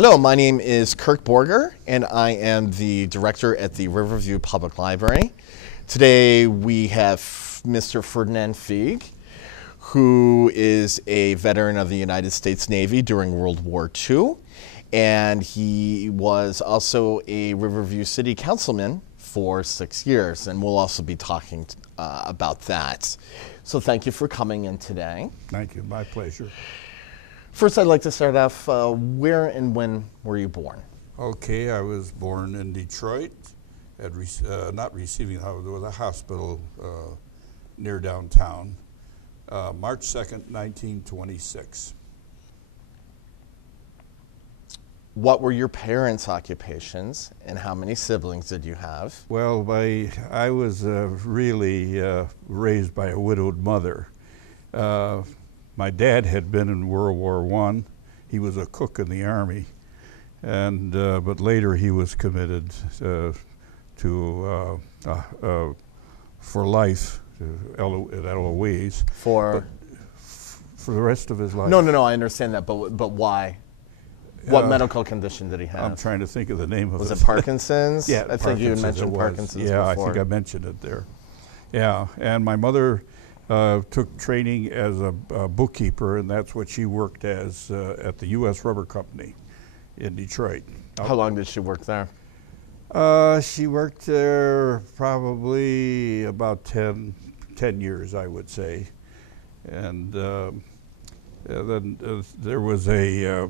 Hello, my name is Kirk Borger, and I am the director at the Riverview Public Library. Today we have Mr. Ferdinand Fieg, who is a veteran of the United States Navy during World War II, and he was also a Riverview City Councilman for 6 years, and we'll also be talking about that. So thank you for coming in today. Thank you, my pleasure. First, I'd like to start off, where and when were you born? Okay, I was born in Detroit, at not receiving, there was a hospital near downtown, March 2nd, 1926. What were your parents' occupations, and how many siblings did you have? Well, I was really raised by a widowed mother. My dad had been in World War I. He was a cook in the Army, and but later he was committed for life at Eloise. For the rest of his life. No, I understand that, but why? What medical condition did he have? I'm trying to think of the name of it. Was it Parkinson's? Yeah, I think you had mentioned Parkinson's yeah, before. I think I mentioned it there. Yeah, and my mother took training as a bookkeeper, and that's what she worked as at the U.S. Rubber Company in Detroit. How long did she work there? She worked there probably about 10 years, I would say. And then there was a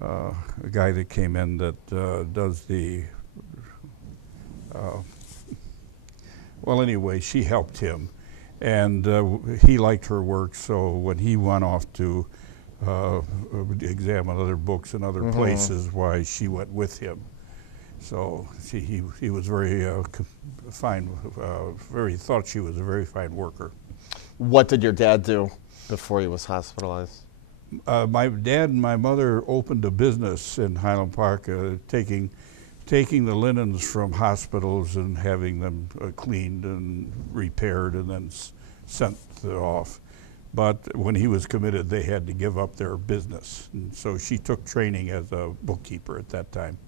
guy that came in that does the, well, anyway, she helped him. And he liked her work, so when he went off to examine other books in other places, why she went with him. So he was very fine, thought she was a very fine worker. What did your dad do before he was hospitalized? My dad and my mother opened a business in Highland Park, taking the linens from hospitals and having them cleaned and repaired and then sent off. But when he was committed, they had to give up their business. And so she took training as a bookkeeper at that time.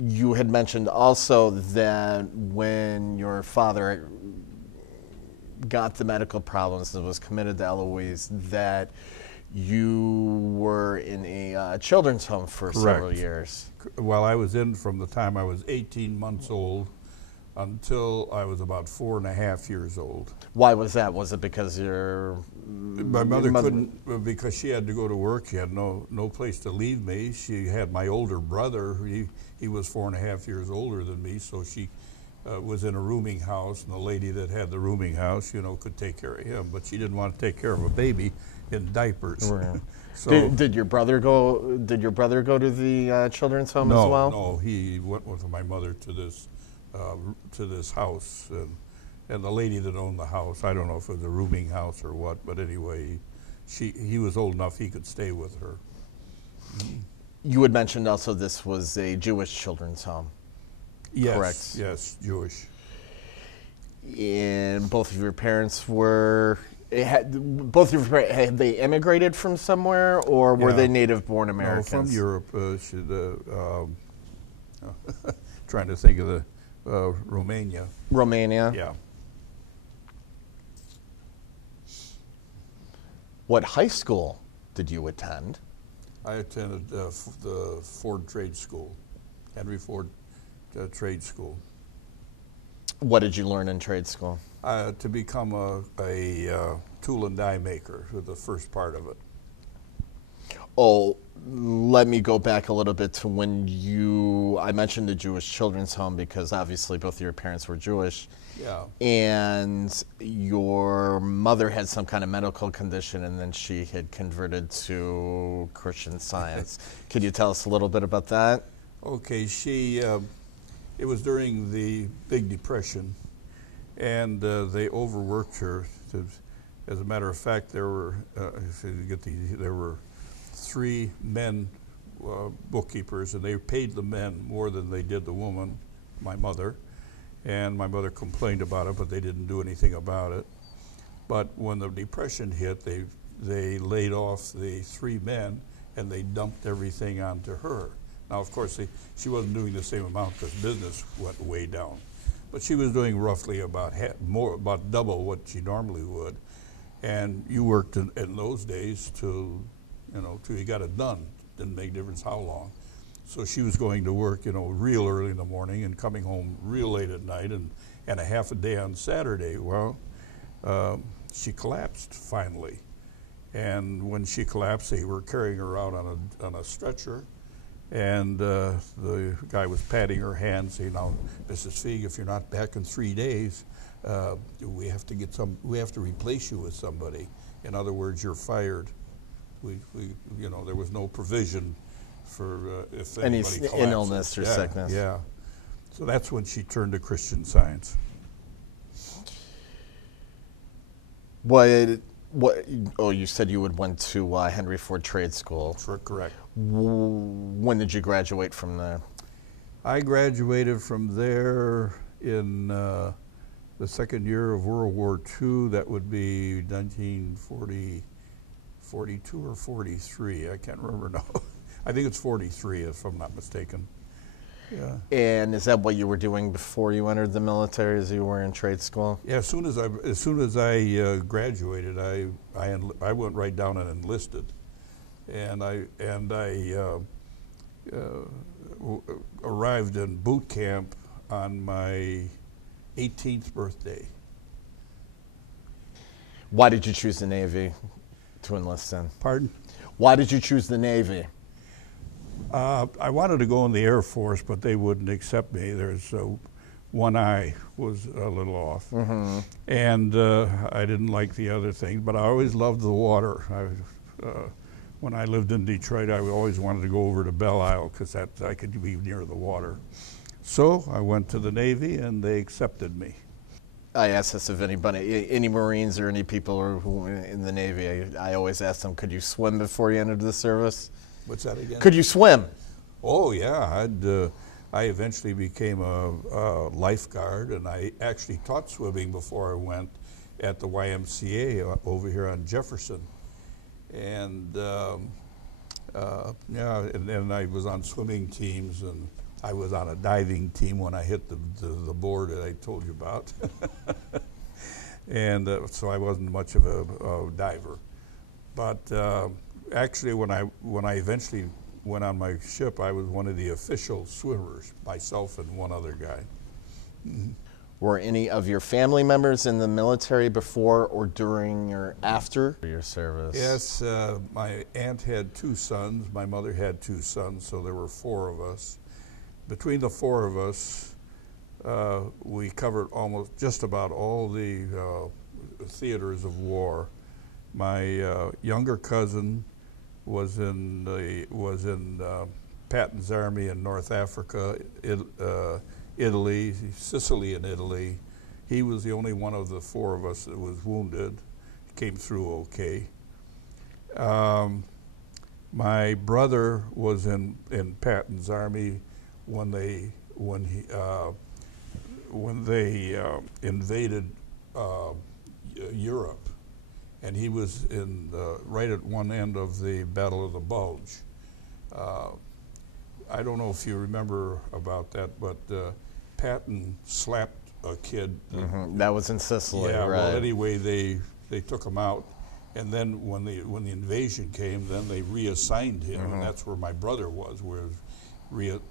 You had mentioned also that when your father got the medical problems and was committed to Eloise, that you were in a children's home for several years. Well, I was in from the time I was 18 months old until I was about 4.5 years old. Why was that? Was it because my mother couldn't, because she had to go to work. She had no place to leave me. She had my older brother. He was 4.5 years older than me, so she was in a rooming house, and the lady that had the rooming house, could take care of him, but she didn't want to take care of a baby in diapers. Right. So did your brother go? Did your brother go to the children's home as well? No, he went with my mother to this house, and the lady that owned the house, I don't know if it was a rooming house or what, but anyway, he was old enough he could stay with her. You had mentioned also this was a Jewish children's home. Yes, correct? Yes, Jewish. And both of your parents were. Had they immigrated from somewhere, or were they native-born Americans? No, from Europe. Trying to think of the Romania. Romania. Yeah. What high school did you attend? I attended the Ford Trade School, Henry Ford Trade School. What did you learn in trade school? To become a tool and die maker, was the first part of it. Oh, let me go back a little bit to when I mentioned the Jewish children's home because obviously both of your parents were Jewish. Yeah. And your mother had some kind of medical condition, and then she had converted to Christian Science. Could you tell us a little bit about that? Okay, it was during the Big Depression, and they overworked her. As a matter of fact, there were 3 men bookkeepers, and they paid the men more than they did the woman, my mother. And my mother complained about it, but they didn't do anything about it. But when the Depression hit, they laid off the 3 men and they dumped everything onto her. Now, of course, she wasn't doing the same amount because business went way down, but she was doing roughly about about double what she normally would. And you worked in those days till you got it done. Didn't make a difference how long. So she was going to work, real early in the morning and coming home real late at night, and a half a day on Saturday. Well, she collapsed finally. And when she collapsed, they were carrying her out on a stretcher. And the guy was patting her hand, saying, "Now, Mrs. Fieg, if you're not back in 3 days, we have to replace you with somebody. In other words, you're fired." There was no provision for if any anybody collapses. illness or sickness. Yeah. So that's when she turned to Christian Science. Oh, you said you went to Henry Ford Trade School. Correct. When did you graduate from there? I graduated from there in the second year of World War II. That would be 1942 or 43. I can't remember now. I think it's 43, if I'm not mistaken. Yeah. And is that what you were doing before you entered the military, as you were in trade school? Yeah. As soon as I graduated, I went right down and enlisted, and I arrived in boot camp on my 18th birthday. Why did you choose the Navy to enlist in? Pardon? Why did you choose the Navy? I wanted to go in the Air Force, but they wouldn't accept me. There's one eye was a little off, and I didn't like the other thing. But I always loved the water. When I lived in Detroit, I always wanted to go over to Belle Isle because I could be near the water. So I went to the Navy, and they accepted me. I asked this of anybody, any Marines or any people who were in the Navy. I always ask them, could you swim before you entered the service? What's that again? Could you swim? Oh, yeah. I eventually became a lifeguard, and I actually taught swimming before I went at the YMCA over here on Jefferson. And and I was on swimming teams, and I was on a diving team when I hit the board that I told you about. And so I wasn't much of a diver. But actually, when I eventually went on my ship, I was one of the official swimmers, myself and one other guy. Mm-hmm. Were any of your family members in the military before or during or after your service? Yes, my aunt had 2 sons. My mother had 2 sons, so there were 4 of us. Between the 4 of us, we covered just about all the theaters of war. My younger cousin was in Patton's Army in North Africa, Italy, Sicily and Italy. He was the only one of the 4 of us that was wounded. Came through okay. My brother was in Patton's Army when they invaded Europe, and he was in right at one end of the Battle of the Bulge. I don't know if you remember about that, but Patton slapped a kid. That was in Sicily, yeah, right? Well, anyway, they took him out, and then when the invasion came, then they reassigned him, and that's where my brother was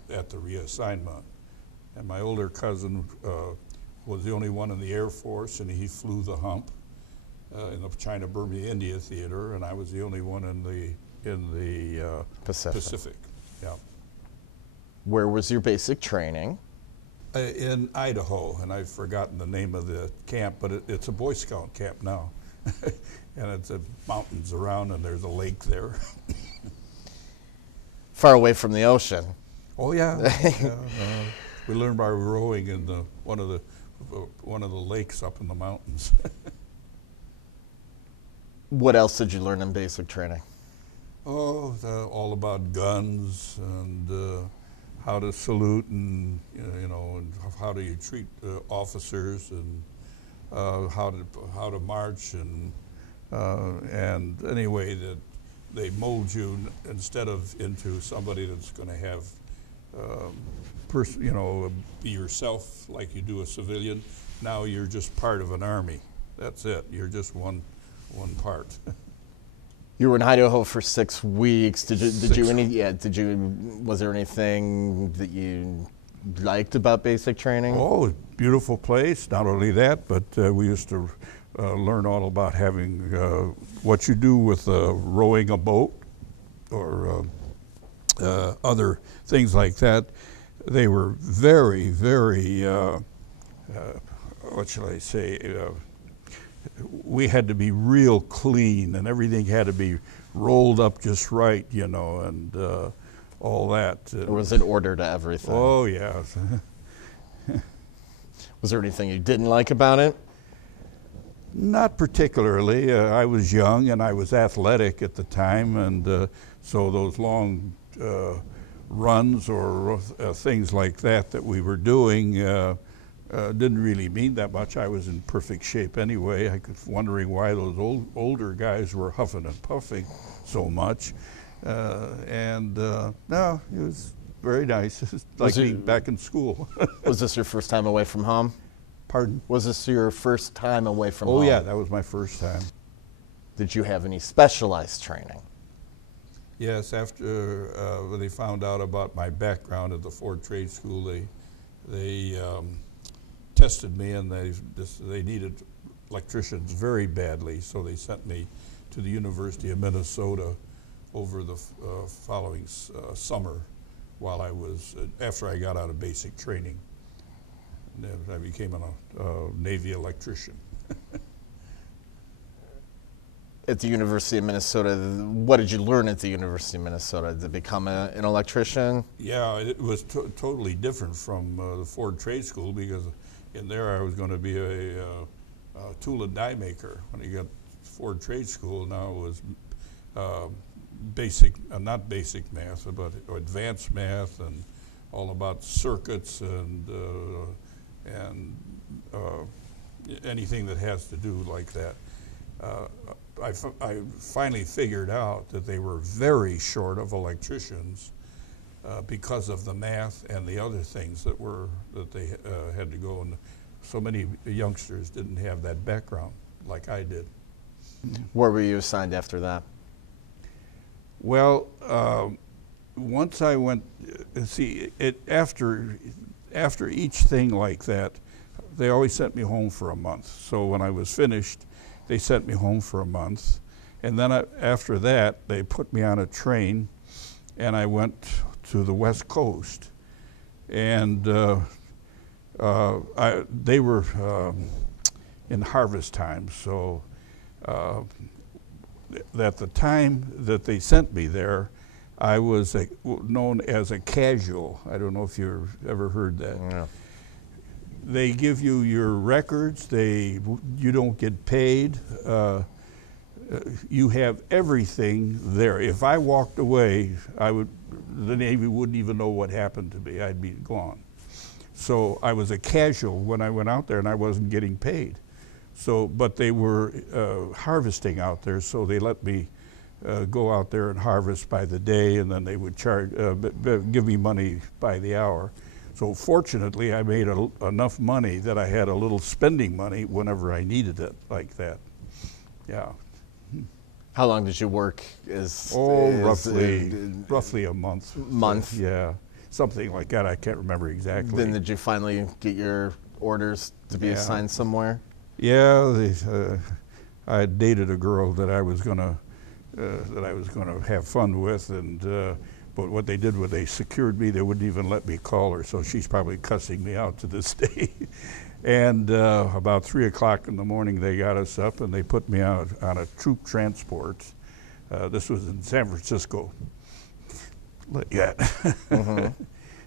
at the reassignment. And my older cousin was the only one in the Air Force, and he flew the hump in the China-Burma-India theater, and I was the only one in the Pacific. Yeah. Where was your basic training? In Idaho, and I've forgotten the name of the camp, but it's a Boy Scout camp now. And it's mountains around, and there's a lake there. Far away from the ocean. Oh yeah. We learned by rowing in one of the lakes up in the mountains. What else did you learn in basic training? Oh, all about guns and how to salute, and and how do you treat officers, and how to march, and anyway, they mold you instead of into somebody that's going to have, be yourself like you do a civilian. Now you're just part of an army. That's it. You're just one part. You were in Idaho for 6 weeks. Was there anything that you liked about basic training? Oh, beautiful place. Not only that, but we used to learn all about having what you do with rowing a boat or other things like that. They were very, very, what shall I say, we had to be real clean, and everything had to be rolled up just right, and all that. There was an order to everything. Oh, yeah. Was there anything you didn't like about it? Not particularly. I was young and I was athletic at the time, and so those long runs or things like that we were doing didn't really mean that much. I was in perfect shape anyway. I was wondering why those older guys were huffing and puffing so much. No, it was very nice. It's like being back in school. Was this your first time away from home? Pardon? Was this your first time away from home? Oh, yeah, that was my first time. Did you have any specialized training? Yes, after when they found out about my background at the Ford Trade School, they tested me, and they needed electricians very badly, so they sent me to the University of Minnesota over the following summer while I was, after I got out of basic training. And I became a Navy electrician. At the University of Minnesota, what did you learn at the University of Minnesota? To become an electrician? Yeah, it was totally different from the Ford Trade School, because in there I was going to be a tool and die maker. When you got Ford Trade School, now it was basic, not basic math, but advanced math, and all about circuits and anything that has to do like that. I finally figured out that they were very short of electricians because of the math and the other things that they had to go, and so many youngsters didn't have that background like I did. Where were you assigned after that? Well, once I went, after each thing like that, they always sent me home for a month. So when I was finished, they sent me home for a month. And then after that, they put me on a train, and I went to the West Coast. And they were in harvest time, so at the time that they sent me there, I was known as a casual. I don't know if you've ever heard that. No. They give you your records. You don't get paid. You have everything there. If I walked away, the Navy wouldn't even know what happened to me. I'd be gone. So I was a casual when I went out there, and I wasn't getting paid. But they were harvesting out there, so they let me go out there and harvest by the day, and then they would give me money by the hour. So fortunately, I made enough money that I had a little spending money whenever I needed it, like that. Yeah. How long did you work? Roughly a month. Month? So, yeah, something like that. I can't remember exactly. Then did you finally get your orders to be assigned somewhere? Yeah, I had dated a girl that I was gonna have fun with, and but what they did was they secured me. They wouldn't even let me call her, so she's probably cussing me out to this day. And about 3 o'clock in the morning, they got us up, and they put me out on a troop transport. This was in San Francisco. Yeah. Mm-hmm.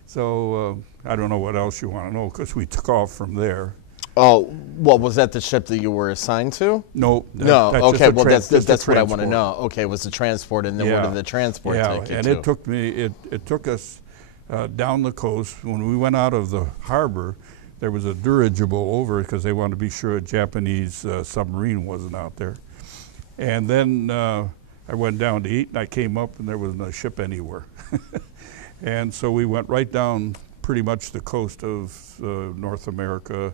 So I don't know what else you want to know, because we took off from there. Oh, well, was that the ship that you were assigned to? No. No. Okay. Well, that's what I want to transport. know. Okay, it was the transport, and then where did the transport take you and to? it took us down the coast. When we went out of the harbor, there was a dirigible over, because they wanted to be sure a Japanese submarine wasn't out there. And then I went down to eat, and I came up, and there was no ship anywhere. And so we went right down pretty much the coast of North America.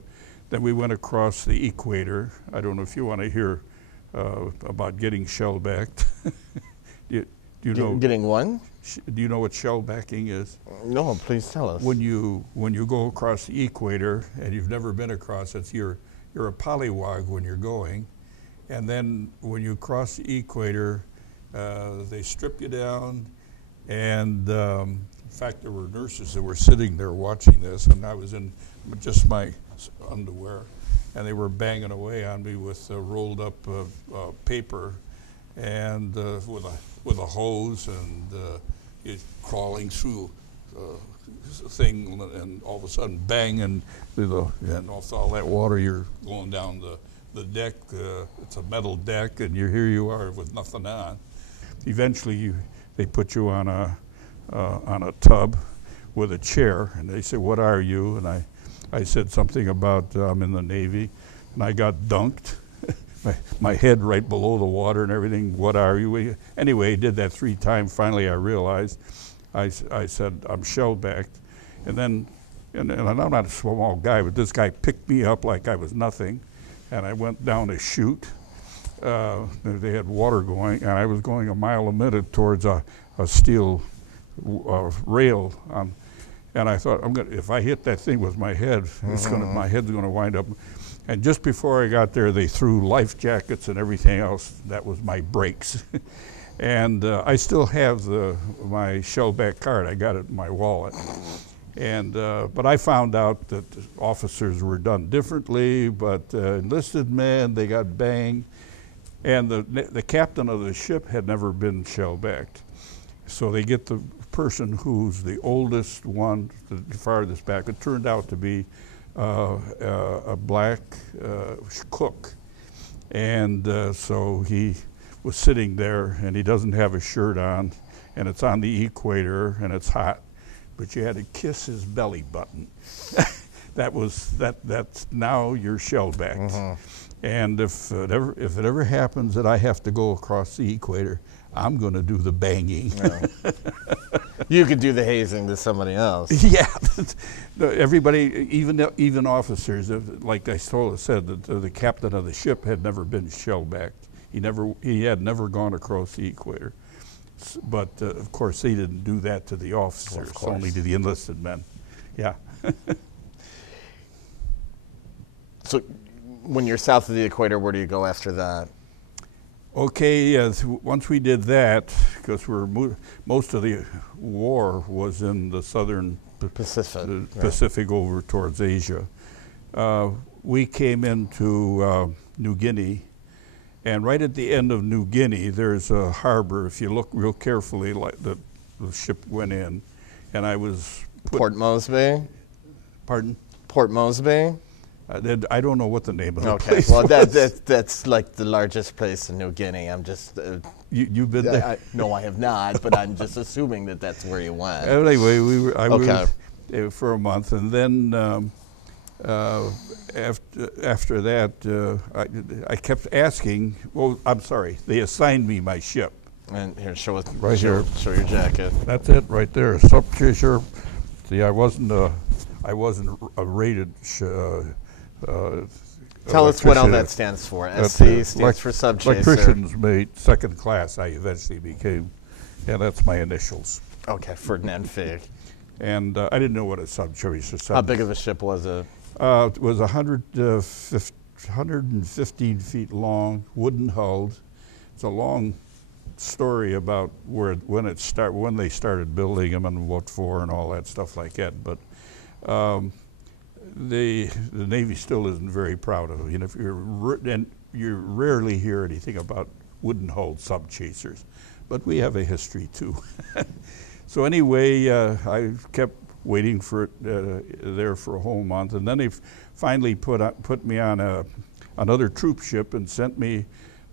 Then we went across the equator. I don't know if you want to hear about getting shellbacked. do you know getting one? Do you know what shellbacking is? No, please tell us. When you go across the equator and you've never been across it, you're a pollywog when you're going, and then when you cross the equator, they strip you down, and in fact, there were nurses that were sitting there watching this, and I was in just my underwear, and they were banging away on me with rolled up paper, and with a hose, and crawling through thing, and all of a sudden, bang, and with all that water, you're going down the deck. It's a metal deck, and here you are with nothing on. Eventually, they put you on a tub with a chair, and they said, "What are you?" And I said something about I'm in the Navy, and I got dunked. my head right below the water and everything. "What are you?" Anyway, I did that 3 times. Finally, I realized. I said, "I'm shellbacked," and I'm not a small guy, but this guy picked me up like I was nothing, and I went down a chute. They had water going, and I was going a mile a minute towards a steel rail, and I thought, if I hit that thing with my head, my head's going to wind up. And just before I got there, they threw life jackets and everything else. That was my brakes. And I still have my shellback card. I got it in my wallet. And but I found out that officers were done differently, but enlisted men, they got banged. And the captain of the ship had never been shellbacked. So they get the person who's the oldest one, the farthest back. It turned out to be a black cook. And so he was sitting there, and he doesn't have a shirt on, and it's on the equator, and it's hot, but you had to kiss his belly button. That's now you're shellbacked. And if it ever happens that I have to go across the equator, I'm going to do the banging. Yeah. You could do the hazing to somebody else. Yeah, everybody, even officers, like I said, that the captain of the ship had never been shellbacked. He had never gone across the equator. But of course, they didn't do that to the officers, only to the enlisted men. Yeah. So, when you're south of the equator, where do you go after that? Okay, once we did that, because most of the war was in the southern Pacific over towards Asia, we came into New Guinea, and right at the end of New Guinea, there's a harbor. If you look real carefully, like the ship went in, and I was Port Moresby? Pardon? Port Moresby? I don't know what the name of the place well, was. that's like the largest place in New Guinea. I'm just... You've been there? No, I have not, but I'm just assuming that that's where you went. Anyway, I was for a month, and then after that, I kept asking, well, I'm sorry, they assigned me my ship. And here, show here. Show your jacket. That's it right there, subchaser. See, I wasn't a rated Tell us what all that stands for. SC stands for subchaser. Electrician's mate, second class, I eventually became. Yeah, that's my initials. Okay, Ferdinand Fieg. And I didn't know what a subchaser was. How big of a ship was it? It was 115 feet long, wooden hulled. It's a long story about when they started building them and what for and all that stuff like that. But the Navy still isn't very proud of it. And you rarely hear anything about wooden hulled subchasers, but we have a history too. So anyway, I kept waiting for it there for a whole month, and then they finally put me on another troop ship and sent me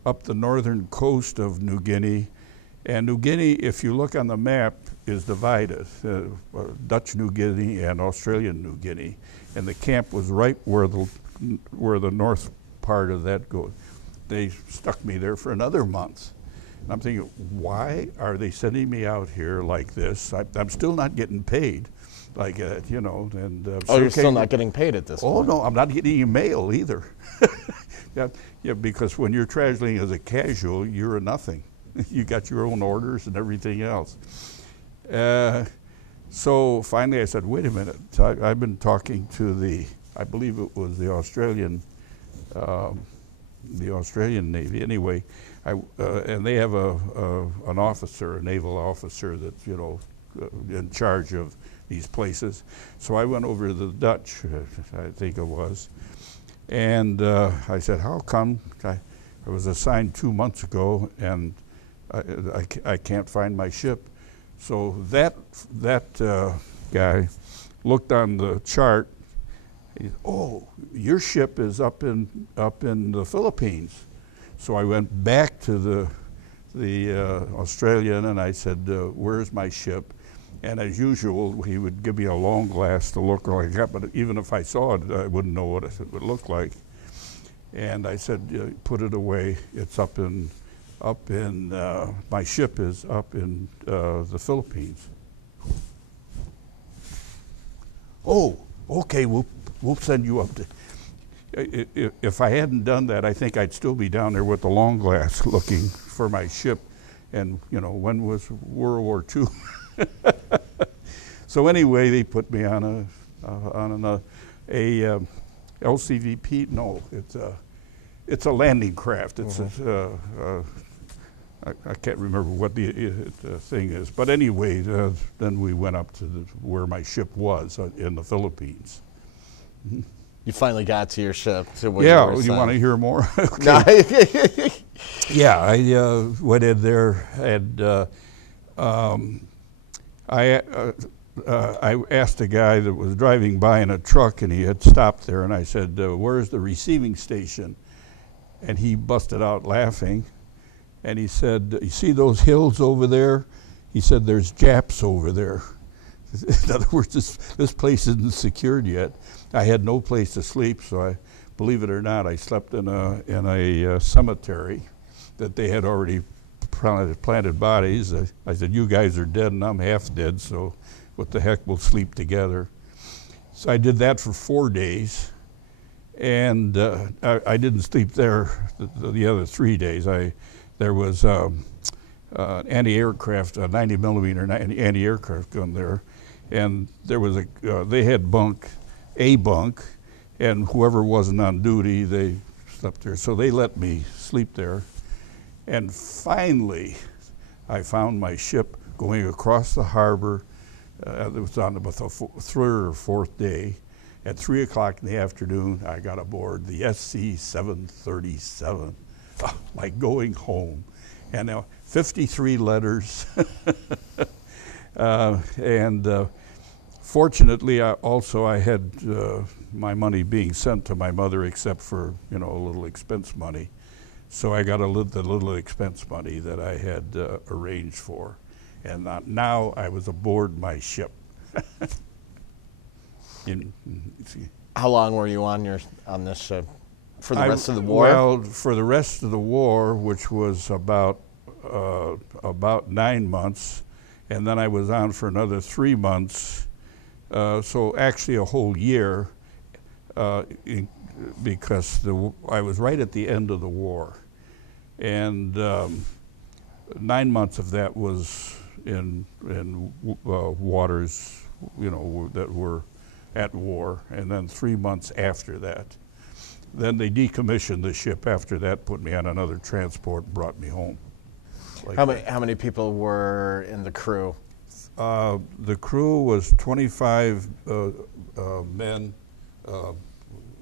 up the northern coast of New Guinea. And New Guinea, if you look on the map, is divided, Dutch New Guinea and Australian New Guinea. And the camp was right where the north part of that goes. They stuck me there for another month. And I'm thinking, why are they sending me out here like this? I'm still not getting paid, like you know. And oh, you're still not getting paid at this point? Oh no, I'm not getting any mail either. Yeah, because when you're traveling as a casual, you're a nothing. You got your own orders and everything else. So finally, I said, "Wait a minute! I've been talking to I believe it was the Australian Navy. Anyway, and they have an officer, a naval officer, that's in charge of these places. So I went over to the Dutch, I think it was, and I said, "How come I was assigned 2 months ago and I can't find my ship?" So that guy looked on the chart. Oh, your ship is up in the Philippines. So I went back to the Australian and I said, "Where's my ship?" And as usual, he would give me a long glass to look like that. But even if I saw it, I wouldn't know what it would look like. And I said, "Put it away. It's up in my ship is up in the Philippines." Oh, okay. We'll send you up to. If I hadn't done that, I think I'd still be down there with the long glass looking for my ship. And when was World War II? So anyway, they put me on a LCVP. No, it's a landing craft. It's I can't remember what the thing is, but anyway, then we went up to where my ship was in the Philippines. Mm-hmm. You finally got to your ship. Yeah, you want to hear more? Okay. Yeah, I went in there and I asked a guy that was driving by in a truck, and he had stopped there, and I said, "Where's the receiving station?" And he busted out laughing, and he said, "You see those hills over there?" He said, "There's Japs over there." In other words, this place isn't secured yet. I had no place to sleep, so believe it or not, I slept in a cemetery that they had already planted bodies. I said, "You guys are dead and I'm half dead, so what the heck, we'll sleep together." So I did that for 4 days, and I didn't sleep there the other 3 days. There was anti-aircraft, a 90 millimeter anti-aircraft gun there, and there was they had a bunk, and whoever wasn't on duty, they slept there. So they let me sleep there. And finally, I found my ship going across the harbor. It was on about the third or fourth day. At 3 o'clock in the afternoon, I got aboard the SC-737, like going home. And 53 letters. And fortunately, I had my money being sent to my mother, except for a little expense money. So I got the little expense money that I had arranged for, and now I was aboard my ship. How long were you on this ship? For the rest of the war? Well, for the rest of the war, which was about 9 months, and then I was on for another 3 months. So actually a whole year, because I was right at the end of the war, and 9 months of that was in waters, that were at war, and then 3 months after that. Then they decommissioned the ship after that, put me on another transport, and brought me home. How many people were in the crew? The crew was 25 men,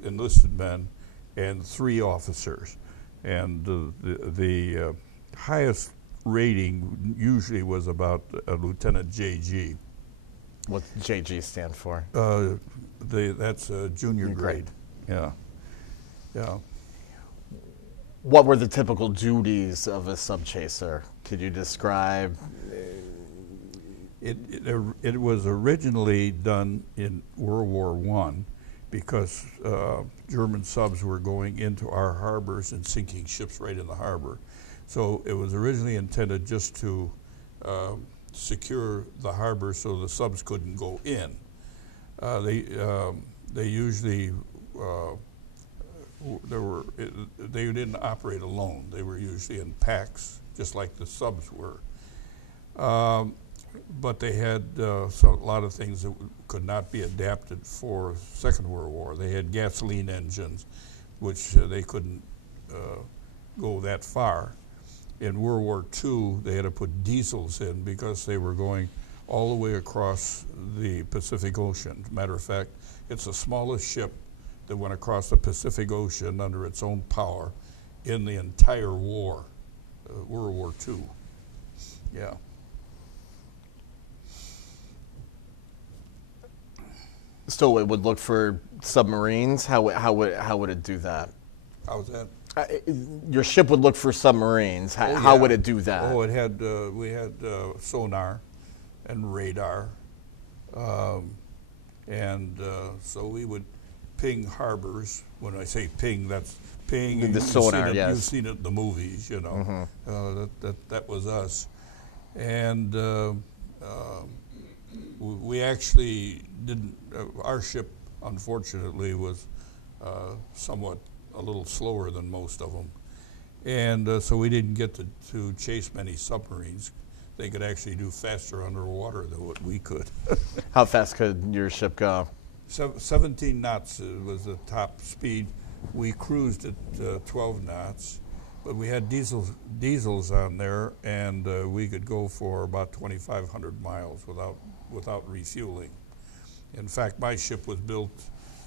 enlisted men, and 3 officers. And the highest rating usually was about a Lieutenant JG. What's JG stand for? That's a junior grade. Yeah. Yeah. What were the typical duties of a subchaser? Could you describe? It was originally done in World War I because German subs were going into our harbors and sinking ships right in the harbor. So it was originally intended just to secure the harbor so the subs couldn't go in. They usually they didn't operate alone. They were usually in packs, just like the subs were. But they had a lot of things that could not be adapted for Second World War. They had gasoline engines, which they couldn't go that far. In World War II, they had to put diesels in because they were going all the way across the Pacific Ocean. Matter of fact, it's the smallest ship that went across the Pacific Ocean under its own power in the entire war, World War II. Yeah. So it would look for submarines. How would it do that? How's that? Your ship would look for submarines. How would it do that? Oh, it had we had sonar and radar, and so we would ping harbors. When I say ping, that's ping. The sonar, yes. You've seen it in the movies, you know. Mm-hmm. That was us, and we actually didn't. Our ship, unfortunately, was somewhat a little slower than most of them, and so we didn't get to chase many submarines. They could actually do faster underwater than what we could. How fast could your ship go? 17 knots was the top speed. We cruised at 12 knots, but we had diesels on there, and we could go for about 2,500 miles without refueling. In fact, my ship was built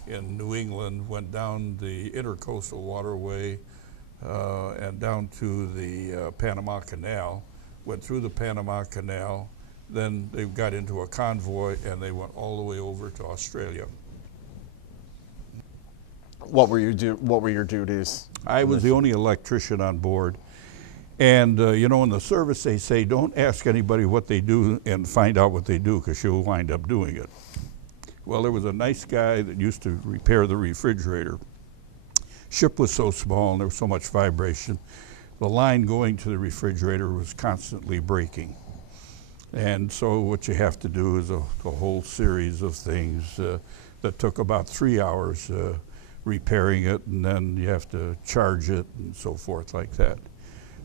in New England, went down the intercoastal waterway and down to the Panama Canal, went through the Panama Canal, then they got into a convoy and they went all the way over to Australia. What were your duties? I was the only electrician on board. And you know, in the service they say, don't ask anybody what they do and find out what they do, because you'll wind up doing it. Well, there was a nice guy that used to repair the refrigerator. Ship was so small and there was so much vibration, the line going to the refrigerator was constantly breaking. And so what you have to do is a whole series of things that took about 3 hours repairing it, and then you have to charge it and so forth like that.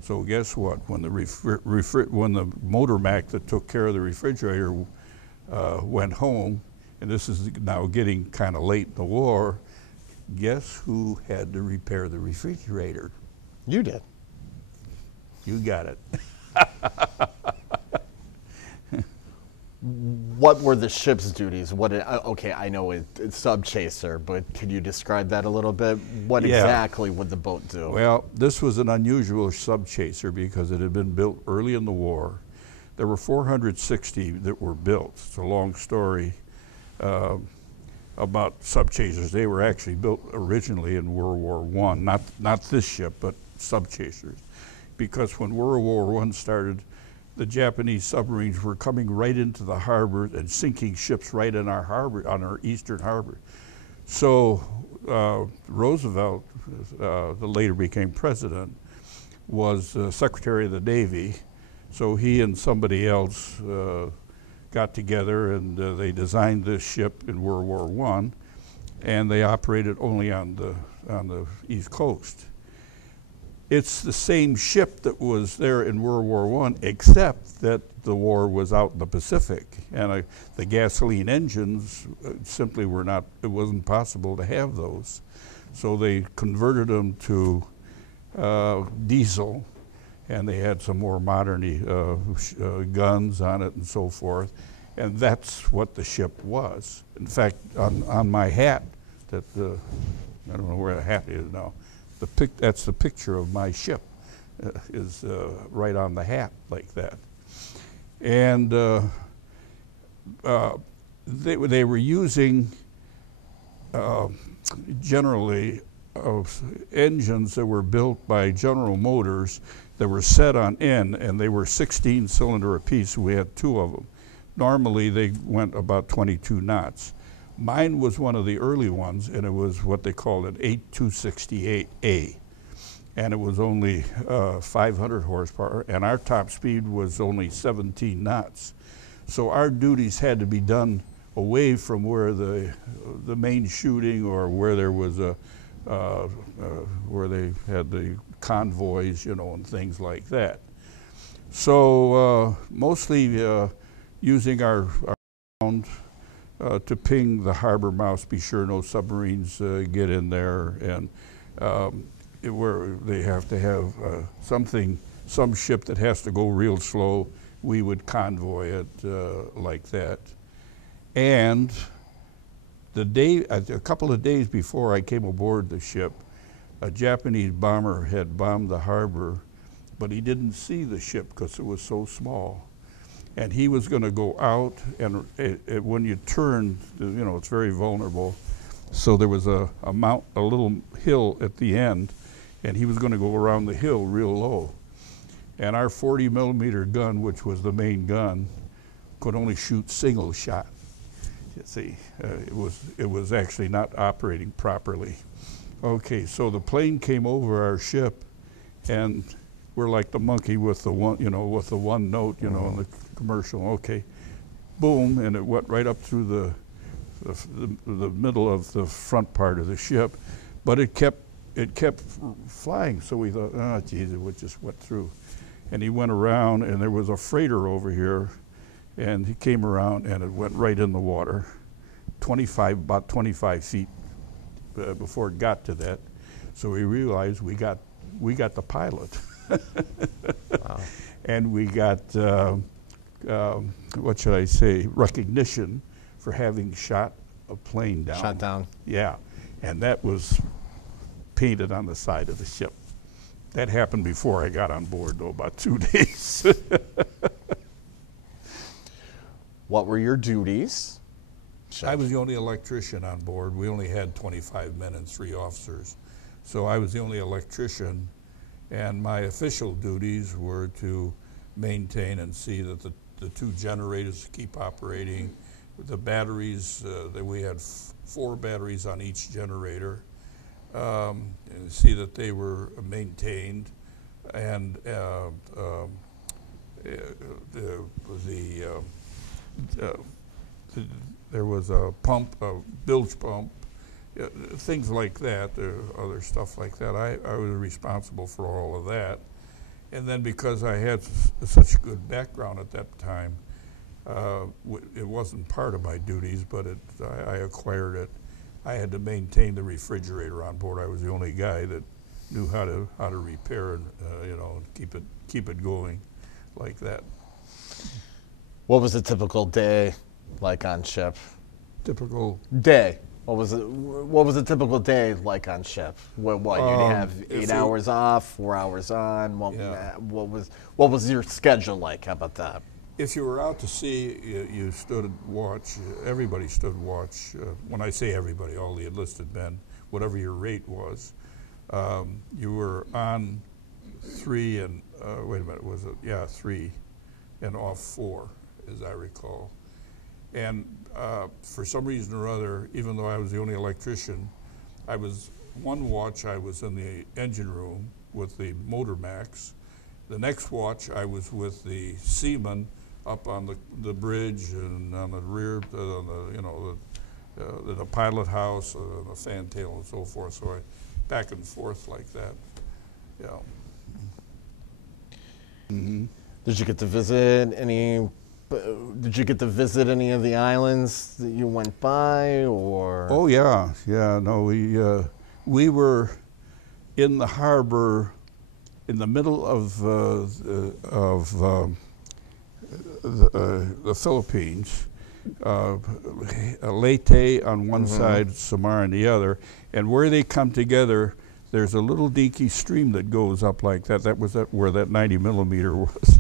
So guess what? When the motor mech that took care of the refrigerator went home, and this is now getting kind of late in the war, guess who had to repair the refrigerator? You did. You got it. What were the ship's duties? Okay, I know it's sub chaser, but could you describe that a little bit? What exactly would the boat do? Well, this was an unusual sub chaser because it had been built early in the war. There were 460 that were built. It's a long story about sub chasers. They were actually built originally in World War I, not this ship, but sub chasers, because when World War I started, the Japanese submarines were coming right into the harbor and sinking ships right in our harbor, on our eastern harbor. So Roosevelt, that later became president, was Secretary of the Navy. So he and somebody else got together and they designed this ship in World War I, and they operated only on the East Coast. It's the same ship that was there in World War I, except that the war was out in the Pacific, and the gasoline engines simply were not, it wasn't possible to have those. So they converted them to diesel, and they had some more modern guns on it and so forth, and that's what the ship was. In fact, on my hat, that I don't know where the hat is now, that's the picture of my ship, is right on the hat like that. And they were using generally engines that were built by General Motors that were set on end, and they were 16-cylinder apiece. We had 2 of them. Normally they went about 22 knots. Mine was one of the early ones, and it was what they called an 8268A. and it was only 500 horsepower, and our top speed was only 17 knots. So our duties had to be done away from where the main shooting, or where there was a where they had the convoys, you know, and things like that. So mostly using our ground to ping the harbor mouths, be sure no submarines get in there, and where they have to have some ship that has to go real slow, we would convoy it like that. And a couple of days before I came aboard the ship, a Japanese bomber had bombed the harbor, but he didn't see the ship because it was so small. And he was going to go out, and when you turn, you know, it's very vulnerable. So there was a little hill at the end, and he was going to go around the hill real low. And our 40 millimeter gun, which was the main gun, could only shoot single shot. You see, it was actually not operating properly. Okay, so the plane came over our ship, and we're like the monkey with the one, you know, with the one note, you know, in the commercial. Okay, boom, and it went right up through the middle of the front part of the ship, but it kept flying. So we thought, oh, geez, it just went through. And he went around, and there was a freighter over here, and he came around, and it went right in the water, about 25 feet before it got to that. So we realized we got the pilot. Wow. And we got, what should I say, recognition for having shot a plane down. Shot down. Yeah, and that was painted on the side of the ship. That happened before I got on board, though, about 2 days. What were your duties? I was the only electrician on board. We only had 25 men and 3 officers. So I was the only electrician, and my official duties were to maintain and see that the 2 generators keep operating. The batteries, that we had 4 batteries on each generator, and see that they were maintained, and there was a pump, a bilge pump, things like that, other stuff like that. I was responsible for all of that. And then because I had such a good background at that time, it wasn't part of my duties, but I acquired it. I had to maintain the refrigerator on board. I was the only guy that knew how to repair and you know, keep it going like that. What was a typical day like on ship? Typical day. What was a typical day like on ship? What you'd have 8 hours off, 4 hours on. What was your schedule like? How about that? If you were out to sea, you stood watch. Everybody stood watch. When I say everybody, all the enlisted men, whatever your rate was, you were on 3 and wait a minute, was it? Yeah, 3 and off 4, as I recall. And for some reason or other, even though I was the only electrician, one watch I was in the engine room with the motor mechs. The next watch I was with the seamen up on the bridge and on the rear, the pilot house, the fantail and so forth. So I back and forth like that. Yeah. Mm-hmm. Did you get to visit any? Did you get to visit any of the islands that you went by, or? Oh yeah, yeah. No, we were in the harbor in the middle of the Philippines, Leyte on one side, Samar on the other, and where they come together, there's a little dinky stream that goes up like that. That was where that 90 millimeter was.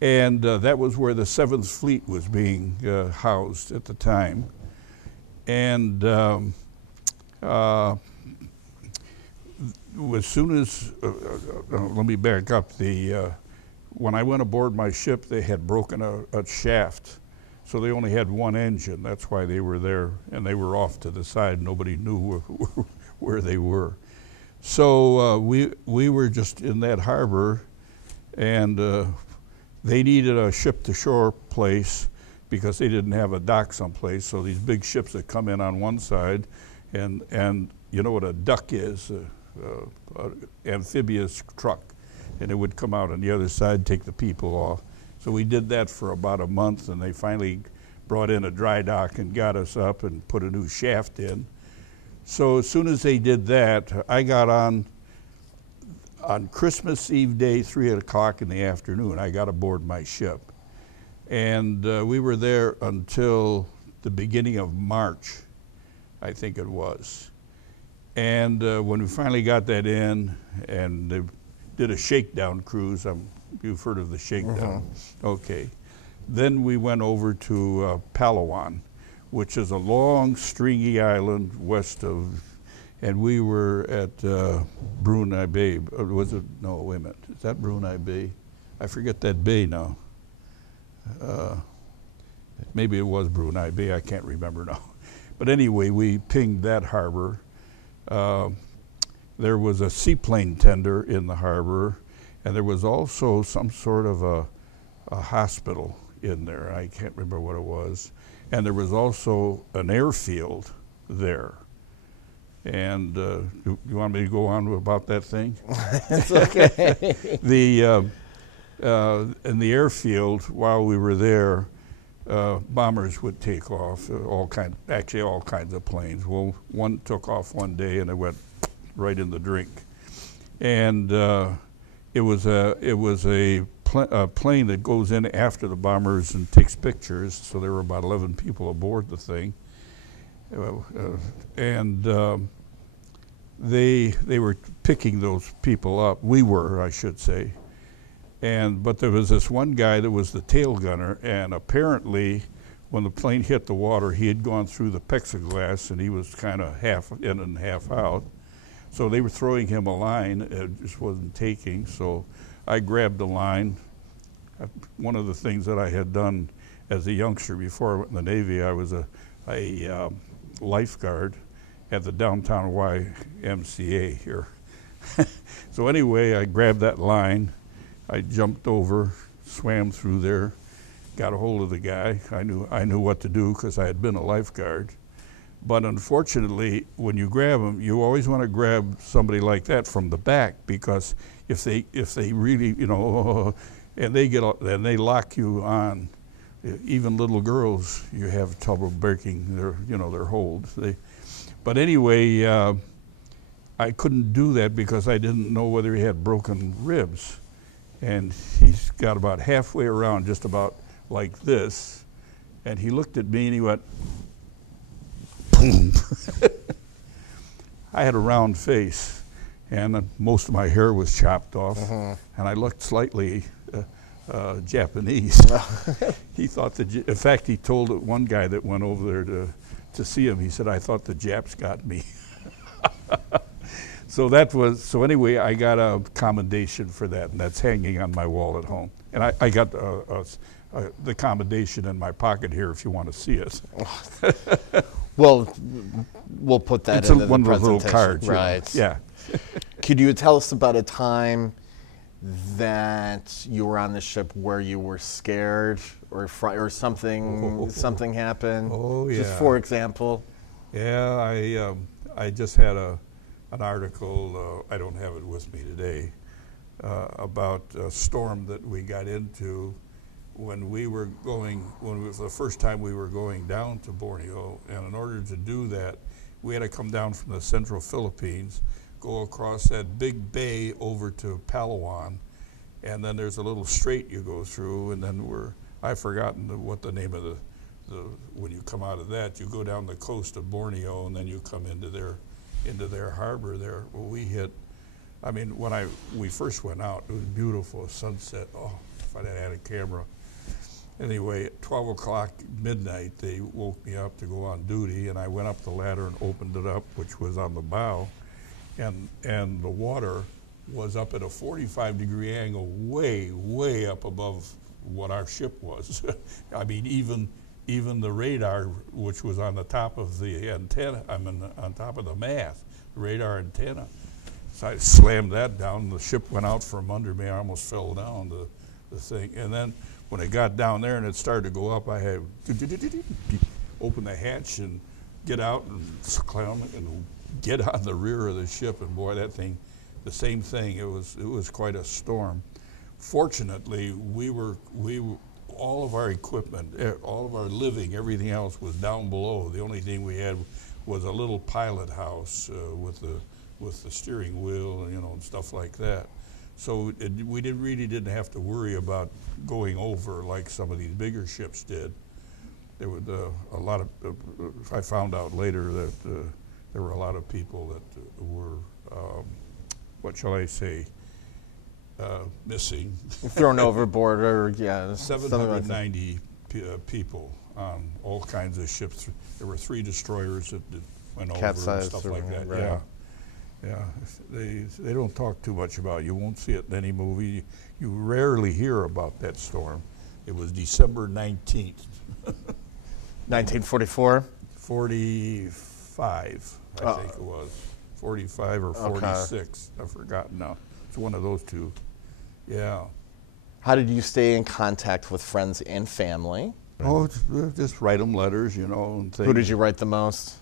And that was where the 7th Fleet was being housed at the time. And as soon as, let me back up, when I went aboard my ship, they had broken a shaft. So they only had one engine. That's why they were there, and they were off to the side. Nobody knew where they were. So we were just in that harbor, and they needed a ship-to-shore place because they didn't have a dock someplace. So these big ships that come in on one side, and you know what a duck is, an amphibious truck, and it would come out on the other side, take the people off. So we did that for about a month, and they finally brought in a dry dock and got us up and put a new shaft in. So as soon as they did that, I got on Christmas Eve day, 3 o'clock in the afternoon. I got aboard my ship. And we were there until the beginning of March, I think it was. And when we finally got that in, and they did a shakedown cruise, you've heard of the shakedown. Okay. Then we went over to Palawan, which is a long, stringy island west of, and we were at Brunei Bay. Or was it? No, wait a minute. Is that Brunei Bay? I forget that bay now. Maybe it was Brunei Bay. I can't remember now. But anyway, we pinged that harbor. There was a seaplane tender in the harbor, and there was also some sort of a hospital in there. I can't remember what it was. And there was also an airfield there. And you want me to go on about that thing? It's okay. In the airfield, while we were there, bombers would take off, all kinds of planes. Well, one took off one day and it went right in the drink. And it was a plane that goes in after the bombers and takes pictures. So there were about 11 people aboard the thing. And they were picking those people up. We were, I should say. But there was this one guy that was the tail gunner, and apparently when the plane hit the water, he had gone through the plexiglass and he was kind of half in and half out. So they were throwing him a line, it just wasn't taking. So I grabbed the line. One of the things that I had done as a youngster before I went in the Navy, I was a lifeguard at the downtown YMCA here. So anyway, I grabbed that line. I jumped over, swam through there, got a hold of the guy. I knew what to do because I had been a lifeguard. But unfortunately, when you grab them, you always want to grab somebody like that from the back, because if they really, and they lock you on, even little girls, you have trouble breaking their holds. But anyway, I couldn't do that because I didn't know whether he had broken ribs. And he's got about halfway around, just about like this, and he looked at me and he went, boom. I had a round face, and most of my hair was chopped off, and I looked slightly Japanese. He thought in fact, he told one guy that went over there to see him, he said, "I thought the Japs got me." So anyway, I got a commendation for that, and that's hanging on my wall at home. And I got the commendation in my pocket here if you want to see it. Well, we'll put that in one the of those little cards. Right. Yeah. Could you tell us about a time that you were on the ship where you were scared or something happened? Oh, yeah. Just for example. Yeah, I just had an article, I don't have it with me today, about a storm that we got into when the first time we were going down to Borneo. And in order to do that, we had to come down from the central Philippines, go across that big bay over to Palawan, and then there's a little strait you go through, and then I've forgotten what the name of when you come out of that, you go down the coast of Borneo, and then you come into their harbor there. Well, when we first went out, it was beautiful, sunset. Oh, if I had a camera. Anyway, at 12 o'clock midnight, they woke me up to go on duty, and I went up the ladder and opened it up, which was on the bow, and the water was up at a 45-degree angle, way, way up above what our ship was. I mean, even the radar, which was on the top of the antenna, on top of the mast, the radar antenna, So I slammed that down. The ship went out from under me. I almost fell down the thing. And then when it got down there and it started to go up, I had to open the hatch and get out and climb and get on the rear of the ship. And boy, that thing, the same thing. It was quite a storm. Fortunately, all of our equipment, all of our living, everything else was down below. The only thing we had was a little pilot house with the steering wheel, and stuff like that. So we really didn't have to worry about going over like some of these bigger ships did. There was a lot of. I found out later that there were a lot of people that were, what shall I say, missing. Thrown overboard, or yeah. 790 people on all kinds of ships. There were 3 destroyers that went over and stuff like that. Right. Yeah. Yeah, they don't talk too much about it. You won't see it in any movie. You rarely hear about that storm. It was December 19th. 1944? 45, I think it was. 45 or 46. Okay. I've forgotten now. It's one of those two. Yeah. How did you stay in contact with friends and family? Oh, just write them letters, and things. Who did you write the most?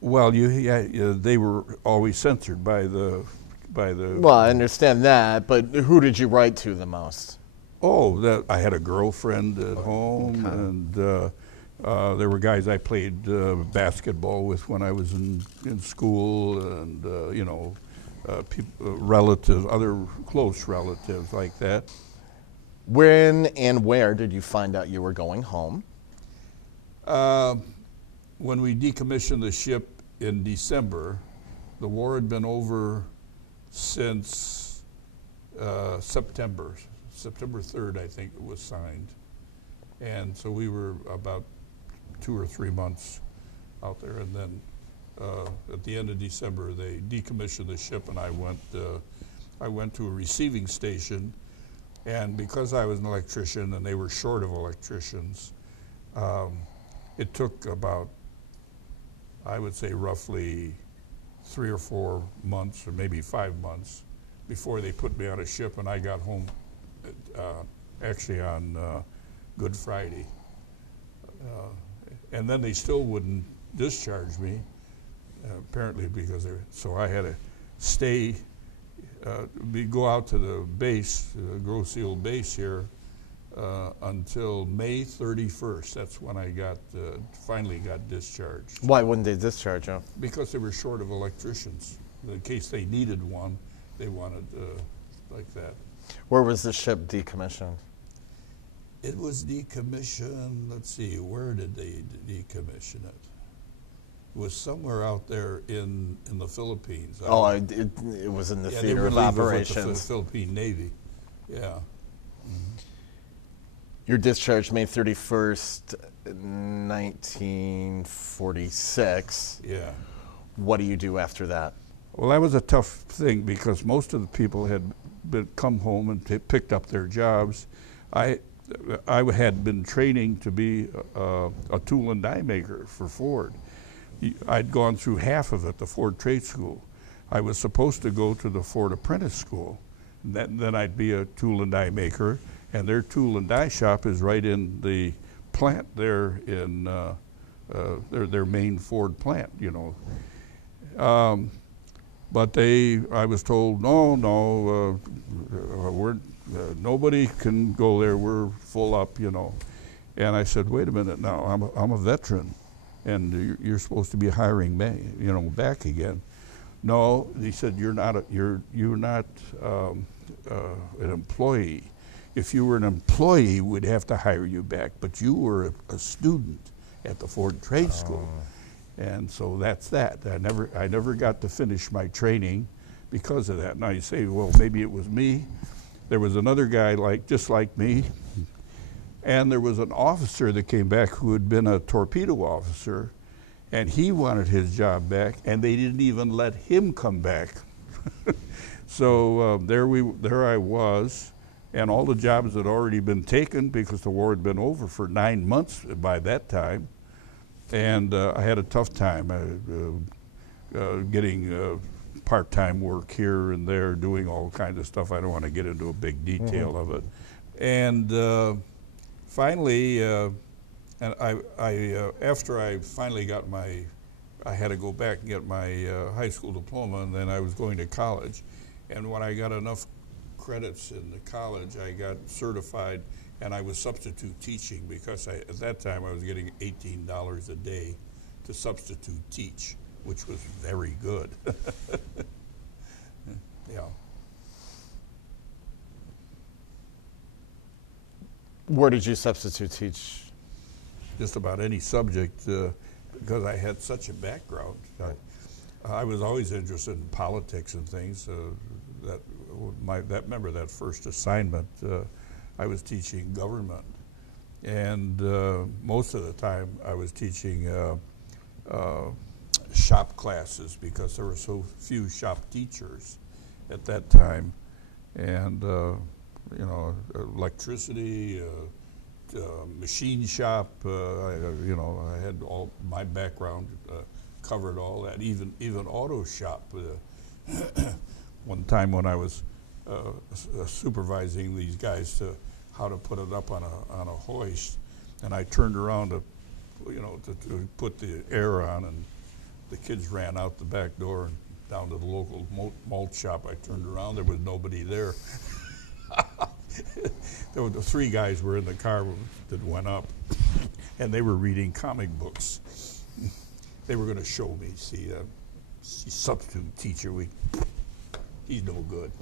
Well, they were always censored by the. Well, I understand that, but who did you write to the most? Oh, I had a girlfriend at home, and there were guys I played basketball with when I was in school, and relatives, other close relatives like that. When and where did you find out you were going home? When we decommissioned the ship in December, the war had been over since September 3rd, I think it was signed. And so we were about 2 or 3 months out there, and then at the end of December they decommissioned the ship, and I went to a receiving station, and because I was an electrician and they were short of electricians, it took about, I would say, roughly 3 or 4 months, or maybe 5 months, before they put me on a ship, and I got home actually on Good Friday. And then they still wouldn't discharge me, apparently because so I had to stay, go out to the base, Grosse Ile base here, until May 31st. That's when I finally got discharged. Why wouldn't they discharge you? Because they were short of electricians. In case they needed one, they wanted like that. Where was the ship decommissioned? It was decommissioned, let's see, where did they decommission it? It was somewhere out there in the Philippines. It was in the theater of operations. With the Philippine Navy, yeah. Mm-hmm. You're discharged May 31st, 1946. Yeah. What do you do after that? Well, that was a tough thing because most of the people had come home and picked up their jobs. I had been training to be a tool and die maker for Ford. I'd gone through half of it, the Ford Trade School. I was supposed to go to the Ford Apprentice School. Then I'd be a tool and die maker, and their tool and die shop is right in the plant there in their main Ford plant, But I was told, no, nobody can go there. We're full up, And I said, wait a minute now. I'm a veteran, and you're supposed to be hiring me, back again. No, he said, you're not an employee. If you were an employee, we'd have to hire you back. But you were a student at the Ford Trade School. And so that's that. I never got to finish my training because of that. Now you say, well, maybe it was me. There was another guy just like me, and there was an officer that came back who had been a torpedo officer, and he wanted his job back, and they didn't even let him come back. So there I was, and all the jobs had already been taken because the war had been over for 9 months by that time. And I had a tough time getting part-time work here and there, doing all kinds of stuff. I don't want to get into a big detail of it. And finally, after I finally got I had to go back and get my high school diploma, and then I was going to college. And when I got enough credits in the college, I got certified, and I was substitute teaching because at that time I was getting $18 a day to substitute teach, which was very good. Yeah. Where did you substitute teach? Just about any subject, because I had such a background. I was always interested in politics and things. Remember that first assignment, I was teaching government, and most of the time I was teaching shop classes because there were so few shop teachers at that time, and you know, electricity, machine shop. I had all my background covered all that. Even auto shop. One time when I was supervising these guys to how to put it up on a hoist, and I turned around to put the air on, and the kids ran out the back door and down to the local malt shop. I turned around, there was nobody there. There were the three guys were in the car that went up, and they were reading comic books. They were going to show me, see, substitute teacher, he's no good.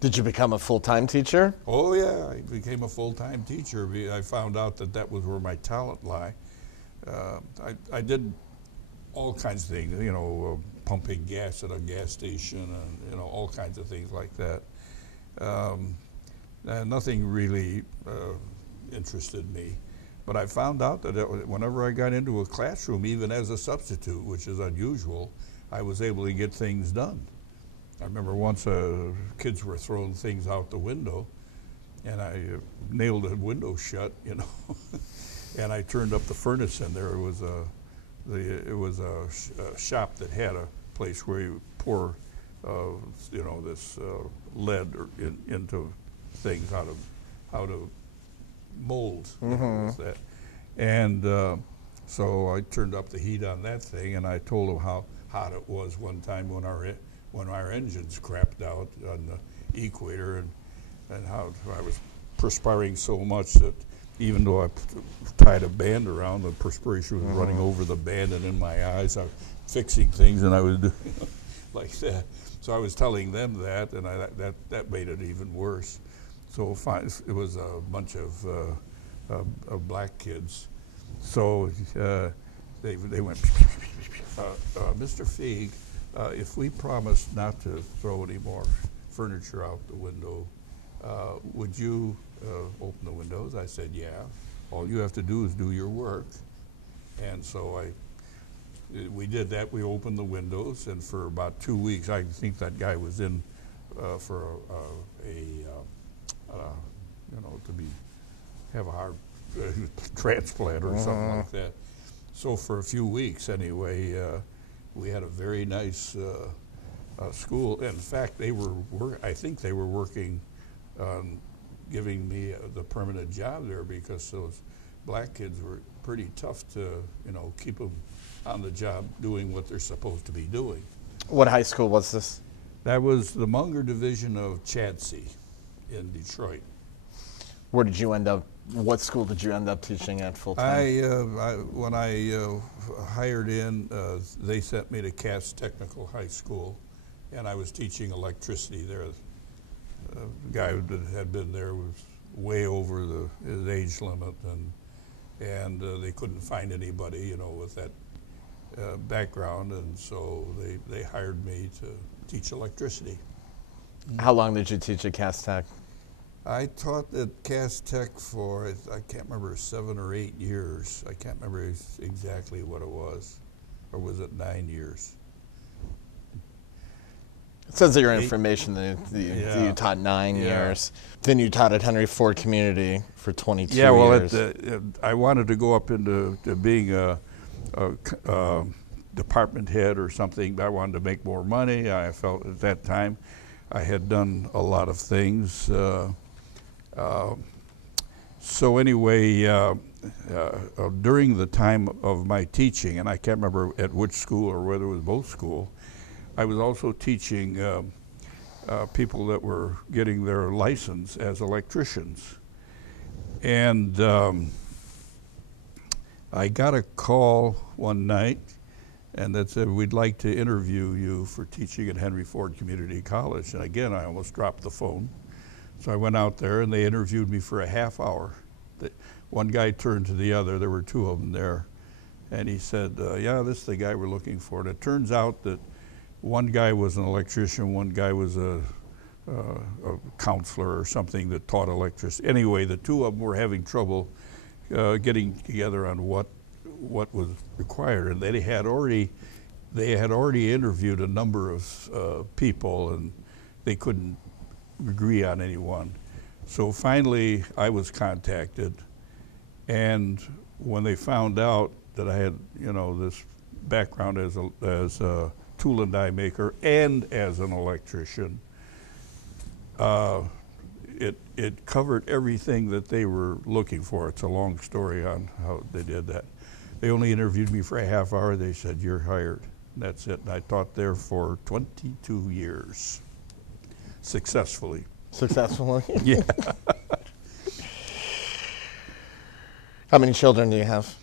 Did you become a full-time teacher? Oh yeah, I became a full-time teacher. I found out that was where my talent lie. I did all kinds of things, pumping gas at a gas station, and all kinds of things like that. Nothing really interested me, but I found out that whenever I got into a classroom, even as a substitute, which is unusual, I was able to get things done. I remember once kids were throwing things out the window, and I nailed a window shut, and I turned up the furnace in there. It was a shop that had a place where you pour, this lead into things out of mold. Mm-hmm. That. And so I turned up the heat on that thing, and I told them how hot it was one time when our engines crapped out on the equator, and how I was perspiring so much that even though I tied a band around, the perspiration was running over the band and in my eyes. I was fixing things, and I was doing like that. So I was telling them that, and that made it even worse. So it was a bunch of black kids. So they went, Mr. Fieg, if we promise not to throw any more furniture out the window, would you open the windows? I said, yeah. All you have to do is do your work. And so we did that. We opened the windows, and for about 2 weeks, I think that guy was in for have a heart transplant or something like that. So for a few weeks, anyway, we had a very nice school. In fact, I think they were working on giving me the permanent job there, because those black kids were pretty tough to, keep them on the job doing what they're supposed to be doing. What high school was this? That was the Munger division of Chadsey in Detroit. Where did you end up? What school did you end up teaching at full time? When I hired in, they sent me to Cass Technical High School, and I was teaching electricity there. The guy that had been there was way over his age limit, and they couldn't find anybody, with that background, and so they hired me to teach electricity. How long did you teach at Cass Tech? I taught at Cass Tech for, I can't remember, 7 or 8 years. I can't remember exactly what it was. Or was it 9 years? It says in your information that you taught 9 years. Then you taught at Henry Ford Community for 22 years. I wanted to go up into being a department head or something. I wanted to make more money. I felt at that time I had done a lot of things. So anyway, during the time of my teaching, and I can't remember at which school or whether it was both school, I was also teaching people that were getting their license as electricians. And I got a call one night, and that said, we'd like to interview you for teaching at Henry Ford Community College. And again, I almost dropped the phone. So I went out there, and they interviewed me for a half hour. One guy turned to the other, there were two of them there, and he said, yeah, this is the guy we're looking for. And it turns out that one guy was an electrician, one guy was a counselor or something that taught electricity. Anyway, the two of them were having trouble getting together on what was required, and they had already interviewed a number of people, and they couldn't agree on anyone. So finally, I was contacted, and when they found out that I had, this background as a tool and die maker and as an electrician, it covered everything that they were looking for. It's a long story on how they did that. They only interviewed me for a half hour. They said, you're hired. And that's it. And I taught there for 22 years, successfully. Successfully? Yeah. How many children do you have?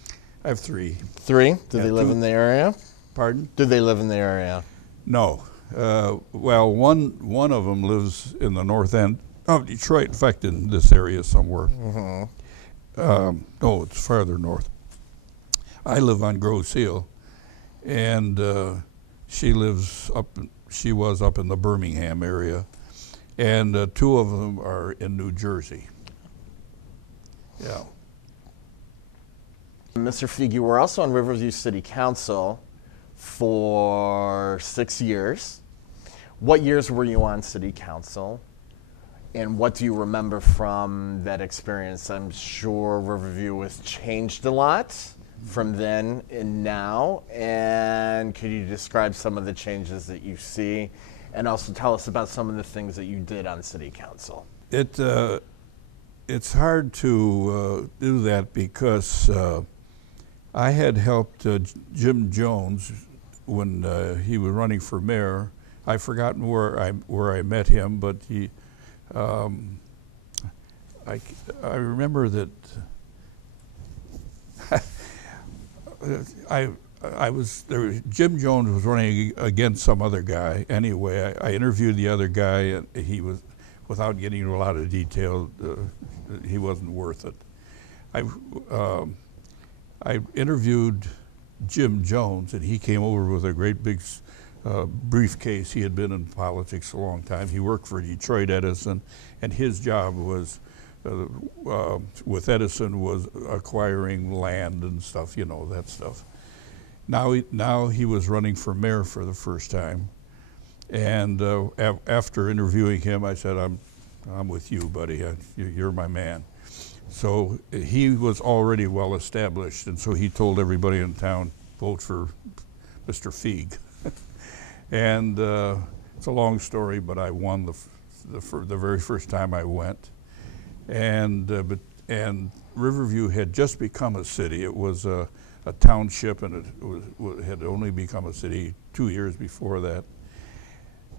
I have three. Three? Do they live in the area? Pardon? Do they live in the area? No. Well, one of them lives in the north end of Detroit, in fact, in this area somewhere. Mm-hmm. No, it's farther north. I live on Grosse Hill, and she was up in the Birmingham area, and two of them are in New Jersey. Yeah. Mr. Fieg, you were also on Riverview City Council for 6 years. What years were you on City Council? And what do you remember from that experience? I'm sure Riverview has changed a lot from then and now. And could you describe some of the changes that you see? And also tell us about some of the things that you did on City Council. It's hard to do that because I had helped Jim Jones when he was running for mayor. I've forgotten where I met him, but he. I remember that I was there. Jim Jones was running against some other guy. Anyway, I interviewed the other guy, and he was, without getting into a lot of detail, he wasn't worth it. I interviewed Jim Jones, and he came over with a great big briefcase. He had been in politics a long time. He worked for Detroit Edison, and his job was with Edison was acquiring land and stuff, that stuff. Now he was running for mayor for the first time, and after interviewing him, I said, "I'm with you, buddy. You're my man." So he was already well established, and so he told everybody in town, "Vote for Mr. Fieg." And it's a long story, but I won the very first time I went. And Riverview had just become a city. It was a township, and it had only become a city 2 years before that.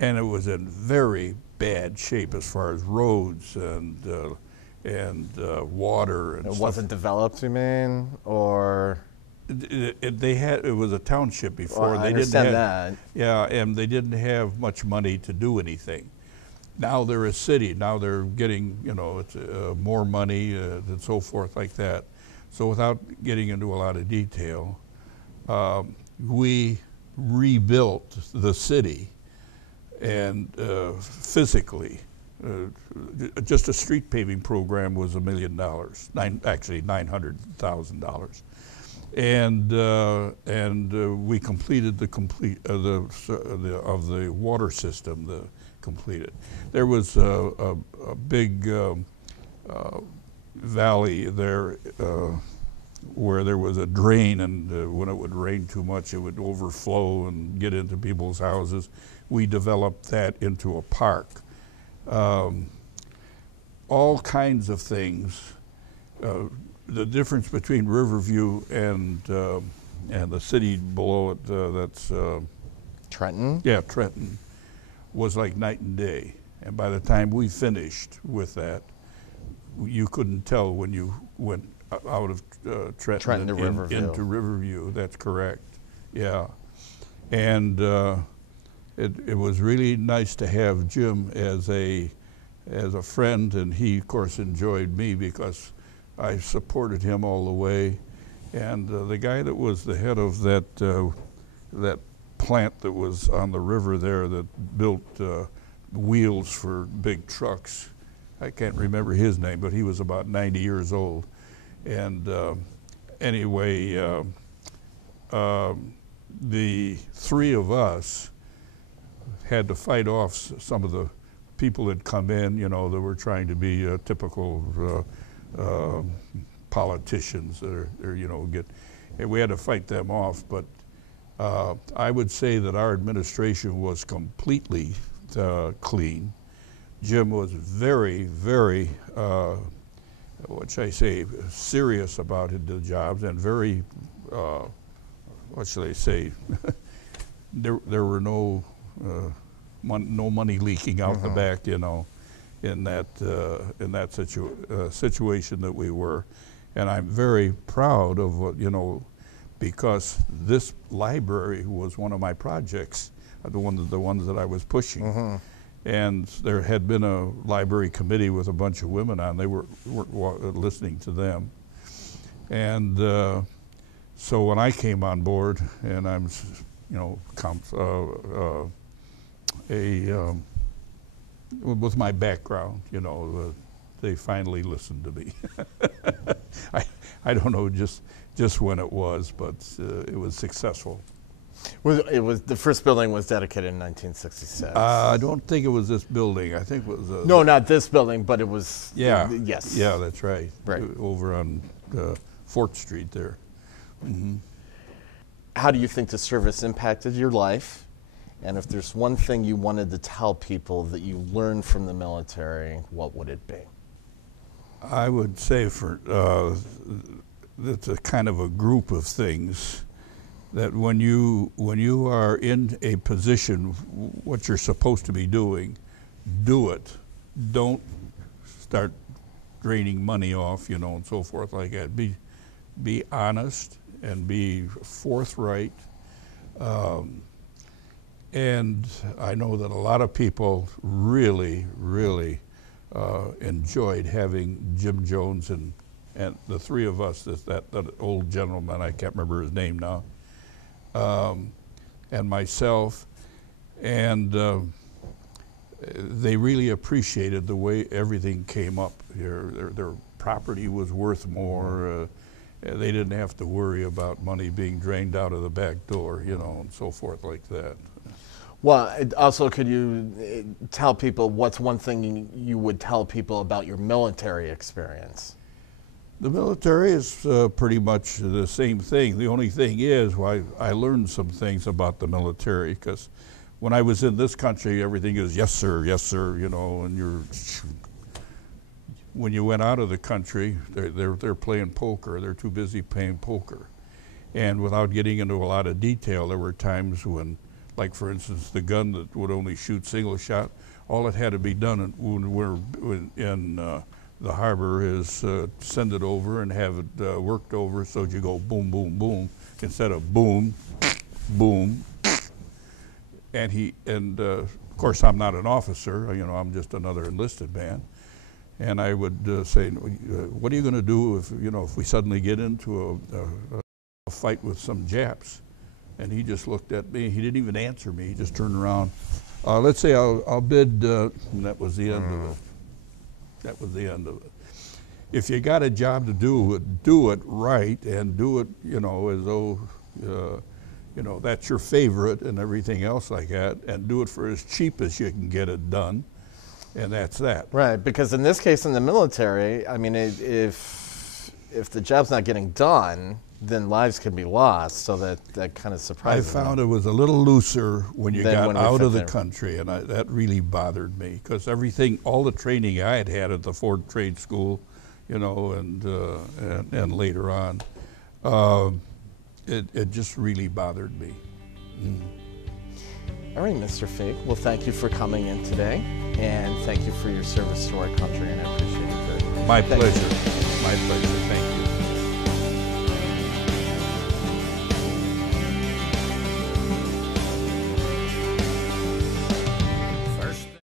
And it was in very bad shape as far as roads and water and it stuff. Wasn't developed, you mean, or? It was a township before. Well, I understand that. Yeah, and they didn't have much money to do anything. Now they're a city. Now they're getting, it's more money and so forth like that. So without getting into a lot of detail, we rebuilt the city, and physically, just a street paving program was $1 million. Actually $900,000. And we completed the water system. Completed. There was a big valley there where there was a drain, and when it would rain too much, it would overflow and get into people's houses. We developed that into a park. All kinds of things. The difference between Riverview and the city below it, that's Trenton? Yeah, Trenton, was like night and day. And by the time we finished with that, you couldn't tell when you went out of Trenton to Riverview. Into Riverview. That's correct. Yeah, and it was really nice to have Jim as a friend, and he of course enjoyed me because I supported him all the way. And the guy that was the head of that plant that was on the river there that built wheels for big trucks, I can't remember his name, but he was about 90 years old. And anyway, the three of us had to fight off some of the people that come in, you know, that were trying to be typical politicians, or you know, and we had to fight them off. But I would say that our administration was completely clean. Jim was very, very, what should I say, serious about the jobs, and very, what should I say, there were no money leaking out the back, you know, in that situation that we were. And I'm very proud of what, you know, because this library was one of my projects, the ones that I was pushing. And there had been a library committee with a bunch of women on. They were listening to them. And so when I came on board, and I'm, you know, with my background, you know, they finally listened to me. I don't know just when it was, but it was successful. It was the first building was dedicated in 1966. I don't think it was this building. I think it was no, not this building, but it was. Yeah. Yes. Yeah, that's right. Right. Over on 4th Street there. How do you think the service impacted your life? And if there's one thing you wanted to tell people that you learned from the military, what would it be? I would say that's a kind of a group of things. That when you are in a position, what you're supposed to be doing, do it. Don't start draining money off, you know, and so forth like that. Be honest and be forthright. And I know that a lot of people really, really enjoyed having Jim Jones and the three of us, that old gentleman, I can't remember his name now, and myself, and they really appreciated the way everything came up. Their property was worth more. They didn't have to worry about money being drained out of the back door, you know, and so forth like that. Well, also, could you tell people what's one thing you would tell people about your military experience? The military is pretty much the same thing. The only thing is, I learned some things about the military, because when I was in this country, everything is yes sir, you know, and when you went out of the country, they're playing poker. They're too busy playing poker. And without getting into a lot of detail, there were times when, like for instance, the gun that would only shoot single shot, all it had to be done when we're in the harbor is send it over and have it worked over, so you go boom, boom, boom, instead of boom, boom. And of course, I'm not an officer, you know, I'm just another enlisted man. And I would say, what are you going to do if, you know, if we suddenly get into a fight with some Japs? And he just looked at me. He didn't even answer me. He just turned around. Let's say I'll bid, and that was the end of it. That was the end of it. If you got a job to do it right, and do it, you know, as though, you know, that's your favorite and everything else like that, and do it for as cheap as you can get it done, and that's that. Right, because in this case, in the military, I mean, if if the job's not getting done, then lives can be lost. So that kind of I surprises me. found it was a little looser when you Than got when we out fit of the there. country, and that really bothered me because everything, all the training I had had at the Ford Trade School, you know, and later on, it just really bothered me. All right, Mr. Fieg. Well, thank you for coming in today, and thank you for your service to our country, and I appreciate it very much. My Thank you. pleasure. My pleasure. Thank you.